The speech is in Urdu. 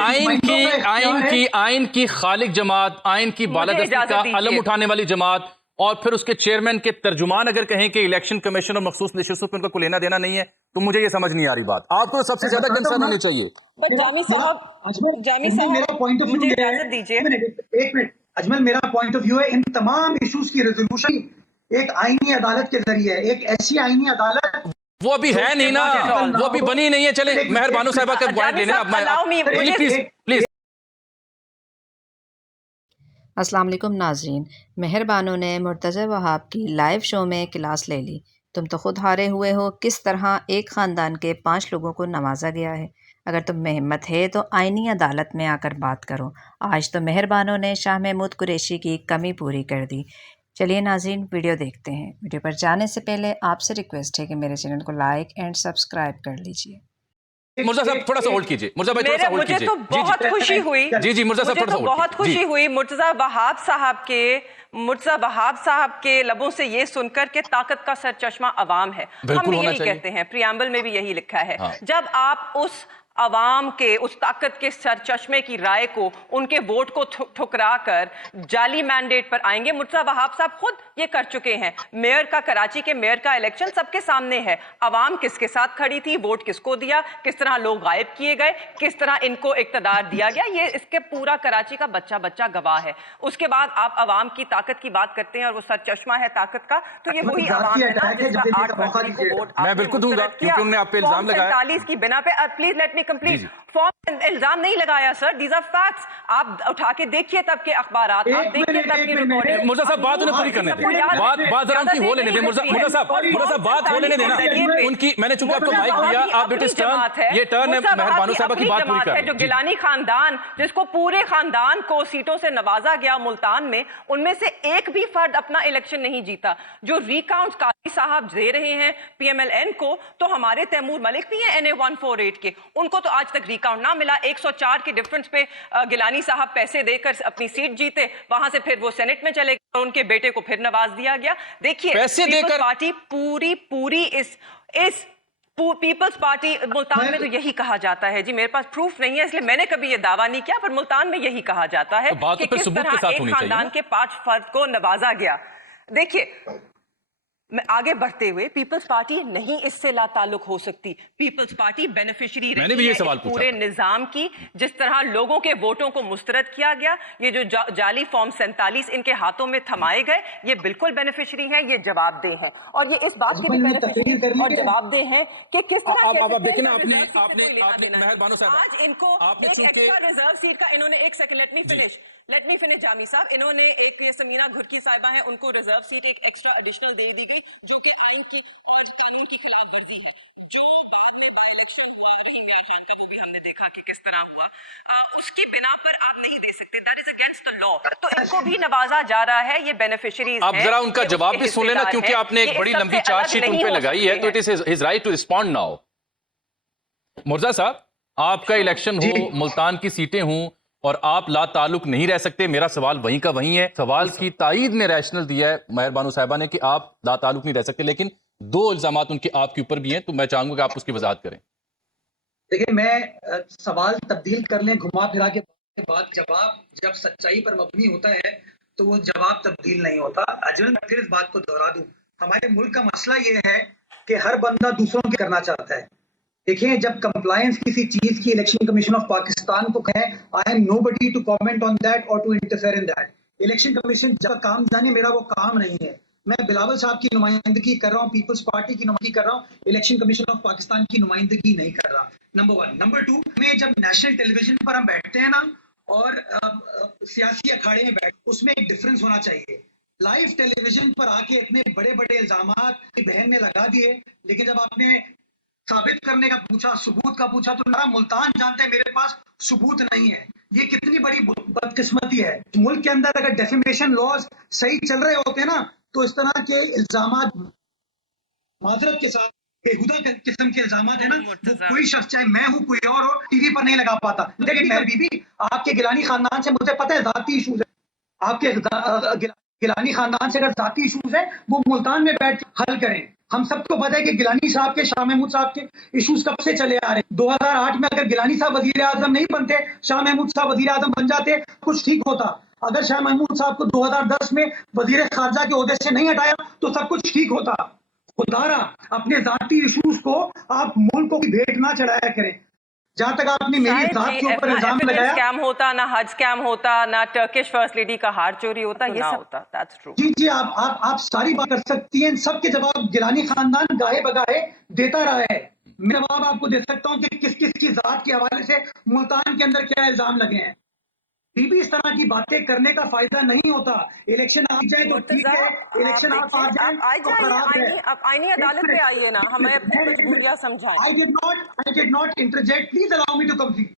آئین کی خالق جماعت، آئین کی بالادستی کا علم اٹھانے والی جماعت، اور پھر اس کے چیئرمین کے ترجمان اگر کہیں کہ الیکشن کمیشن اور مخصوص نشستوں پہ ان کا کوئی لینا دینا نہیں ہے، تو مجھے یہ سمجھ نہیں آ رہی بات. آپ کو سب سے زیادہ کنسرن ہونی چاہیے. مجھے اجازت دیجیے. ایک منٹ اجمل، میرا پوائنٹ آف ویو ہے ان تمام ایشوز کی ریزولوشن ایک آئینی عدالت کے ذریعے ہے، ایک ایسی آئینی عدالت وہ ابھی ہے نہیں نا، وہ ابھی بنی نہیں ہے. چلے مہر بانو صاحبہ کا پوائنٹ لینے. پلیز. السلام علیکم ناظرین. مہر بانو نے مرتضی وہاب کی لائیو شو میں کلاس لے لی. تم تو خود ہارے ہوئے ہو، کس طرح ایک خاندان کے 5 لوگوں کو نوازا گیا ہے. اگر تم میں ہمت ہے تو آئینی عدالت میں آ کر بات کرو. آج تو مہر بانو نے شاہ محمود قریشی کی کمی پوری کر دی. چلیے ناظرین، ویڈیو دیکھتے ہیں. ویڈیو پر جانے سے پہلے آپ سے ریکویسٹ ہے کہ میرے چینل کو لائک اینڈ سبسکرائب کر لیجیے. مرزا صاحب تھوڑا سا ہولڈ کیجئے. مرزا بھائی تھوڑا سا ہولڈ کیجئے. مجھے تو بہت خوشی ہوئی. جی مرزا صاحب تھوڑا سا بہت خوشی ہوئی مرتضی وہاب صاحب کے لبوں سے یہ سن کر کہ طاقت کا سرچشمہ عوام ہے. ہم یہی کہتے ہیں، پریامبل میں بھی یہی لکھا ہے. جب آپ اس عوام کے اس طاقت کے سرچشمے کی رائے کو، ان کے ووٹ کو ٹھکرا کر جعلی مینڈیٹ پر آئیں گے. مرتضی وہاب صاحب خود یہ کر چکے ہیں. میئر کا، کراچی کے میئر کا الیکشن سب کے سامنے ہے. عوام کس کے ساتھ کھڑی تھی، ووٹ کس کو دیا، کس طرح لوگ غائب کیے گئے، کس طرح ان کو اقتدار دیا گیا، یہ اس کے پورا کراچی کا بچہ گواہ ہے. اس کے بعد آپ عوام کی طاقت کی بات کرتے ہیں اور وہ سرچشمہ ہے طاقت کا، تو یہ وہی عوام ہے نا جس کا 8 فروری کو ووٹ میں بالکل دوں گا کیونکہ انہوں نے آپ پہ الزام لگایا. 47 کی بنا پہ. Please let me complete. Form الزام نہیں لگایا سر، دیز آر فیکٹس. آپ اٹھا کے دیکھیے تب کے اخبارات، آپ دیکھیے تب کی ریکارڈنگ. مرزا صاحب بات انہیں پوری کرنے دیں. بات ذرا ان کی ہو لینے دیں. مرزا صاحب بات ہو لینے دینا. ان کی میں نے چونکہ آپ کو مائک دیا، آپ بیٹس ٹرن، یہ ٹرن ہے مہر بانو صاحبہ کی بات پوری کریں. جو گیلانی خاندان، جس کو پورے خاندان کو سیٹوں سے نوازا گیا ملتان میں، ان میں سے ایک بھی فرد اپنا الیکشن نہیں جیتا. جو ریکاؤنٹ قاضی صاحب دے رہے ہیں پی ایم ایل این کو، تو ہمارے تیمور ملک بھی ہیں NA 148 کے، ان کو تو آج تک ریکاؤنٹ نہ ملا. 104 کے ڈیفرنس پہ گیلانی صاحب پیسے دے کر اپنی سیٹ جیتے، وہاں سے پھر وہ سینٹ میں چلے گئے اور ان کے بیٹے کو پھر نواز دیا گیا. دیکھیے پیپلز پارٹی پوری اس پیپلز پارٹی ملتان میں تو یہی کہا جاتا ہے. جی میرے پاس پروف نہیں ہے اس لیے میں نے کبھی یہ دعویٰ نہیں کیا، پر ملتان میں یہی کہا جاتا ہے کہ کس طرح ایک خاندان کے 5 فرد کو نوازا گیا. دیکھیے میں آگے بڑھتے ہوئے، پیپلز پارٹی نہیں اس سے لا تعلق ہو سکتی. پیپلز پارٹی بینیفیشری رہی ہے پورے نظام کی. جس طرح لوگوں کے ووٹوں کو مسترد کیا گیا، یہ جو جعلی فارم 47 ان کے ہاتھوں میں تھمائے گئے، یہ بالکل بینیفیشری ہیں، یہ جواب دہ ہیں. اور یہ اس بات کے بھی بینیفیشری اور جواب دہ ہیں کہ کس طرح آج ان کو ایک ایکسٹرا ریزرو سیٹ کا، انہوں نے ایک سیکنڈ لیٹ می فنش جامی صاحب، انہوں نے ایک یہ سمینہ گھرکی صاحبہ ہیں، ان کو ریزرو سیٹ ایک ایکسٹرا ایڈیشنل دے دی گئی، جو کہ آئین کی اور قانون کی خلاف ورزی ہے. جو بات وہ بھی ہم نے دیکھا کہ کس طرح ہوا، اس کی بنا پر آپ نہیں دے سکتے. دیٹ از اگینسٹ دی لا. تو ان کو بھی نوازا جا رہا ہے، یہ بینیفیشریز ہیں. آپ ذرا ان کا جواب بھی سن لینا، کیونکہ آپ نے ایک بڑی لمبی چارج شیٹ ان پہ لگائی ہے، تو it is his right to respond now. Mirza صاحب، آپ کا الیکشن ہو، ملتان کی سیٹیں ہوں اور آپ لا تعلق نہیں رہ سکتے، میرا سوال وہیں کا وہیں ہے. سوال کی تائید میں ریشنل دیا ہے مہر بانو صاحبہ نے کہ آپ لا تعلق نہیں رہ سکتے، لیکن 2 الزامات ان کے آپ کے اوپر بھی ہیں، تو میں چاہوں گا کہ آپ اس کی وضاحت کریں. دیکھیں، میں سوال تبدیل کر لیں گھما پھرا کے بعد، جواب جب سچائی پر مبنی ہوتا ہے تو وہ جواب تبدیل نہیں ہوتا. اجل میں پھر اس بات کو دہرا دوں، ہمارے ملک کا مسئلہ یہ ہے کہ ہر بندہ دوسروں کے کرنا چاہتا ہے. دیکھیں، جب کمپلائنس کسی چیز کی الیکشن کمیشن آف پاکستان کو کہیں I am nobody to comment on that اور to interfere in that. Election commission جب کام جانے، میرا وہ کام نہیں ہے. میں بلاول صاحب کی نمائندگی کر رہا ہوں، پیپلز پارٹی کی نمائندگی کر رہا ہوں، الیکشن کمیشن آف پاکستان کی نمائندگی نہیں کر رہا. نمبر 1. نمبر 2، میں جب نیشنل ٹیلی ویژن پر ہم بیٹھتے ہیں نا اور سیاسی اکھاڑے میں بیٹھ، اس میں ایک ڈفرنس ہونا چاہیے. لائیو ٹیلی ویژن پر آ کے اتنے بڑے بڑے الزامات کی بہن نے لگا دیے، لیکن جب آپ نے ثابت کرنے کا پوچھا، ثبوت کا پوچھا، تو میرا ملتان جانتے ہیں میرے پاس ثبوت نہیں ہے. یہ کتنی بڑی بدقسمتی ہے. ملک کے اندر اگر ڈیفیمیشن لاز صحیح چل رہے ہوتے نا، تو اس طرح کے الزامات معذرت کے ساتھ بےہودہ قسم کے الزامات ہیں نا، وہ کوئی شخص، چاہے میں ہوں کوئی اور ہو، ٹی وی پر نہیں لگا پاتا. لیکن بی بی آپ کے گیلانی خاندان سے مجھے پتہ ہے ذاتی ایشوز ہے. آپ کے گیلانی خاندان سے اگر ذاتی ایشوز ہیں وہ ملتان میں بیٹھ کے حل کریں. ہم سب کو پتہ ہے کہ گیلانی صاحب کے، شاہ محمود صاحب کے ایشوز کب سے چلے آ رہے ہیں. 2008 میں اگر گیلانی صاحب وزیر اعظم نہیں بنتے، شاہ محمود صاحب وزیر اعظم بن جاتے، کچھ ٹھیک ہوتا. اگر شاہ محمود صاحب کو 2010 میں وزیر خارجہ کے عہدے سے نہیں ہٹایا تو سب کچھ ٹھیک ہوتا. خدا را اپنے ذاتی ایشوز کو آپ ملکوں کی بھیٹ نہ چڑھایا کریں. جہاں تک آپ نے میری ذات کے اوپر الزام لگایا، اسکیم ہوتا، نہ حج اسکیم ہوتا، نہ ٹرکش فرسٹ لیڈی کا ہار چوری ہوتا، یہ سب ہوتا. That's true. جی آپ ساری بات کر سکتی ہیں. ان سب کے جواب گیلانی خاندان گاہے بگاہے دیتا رہا ہے. میں جواب آپ کو دے سکتا ہوں کہ کس کس کی ذات کے حوالے سے ملتان کے اندر کیا الزام لگے ہیں. بھی اس طرح کی باتیں کرنے کا فائدہ نہیں ہوتا. الیکشن آ جائے تو ٹھیک ہے، الیکشن آپ آ جائیں تو خراب ہے. آپ آئینی عدالت پہ آئیے نا، ہمیں اپنی مجبوریاں سمجھائیں. I did not interject. Please allow me to complete.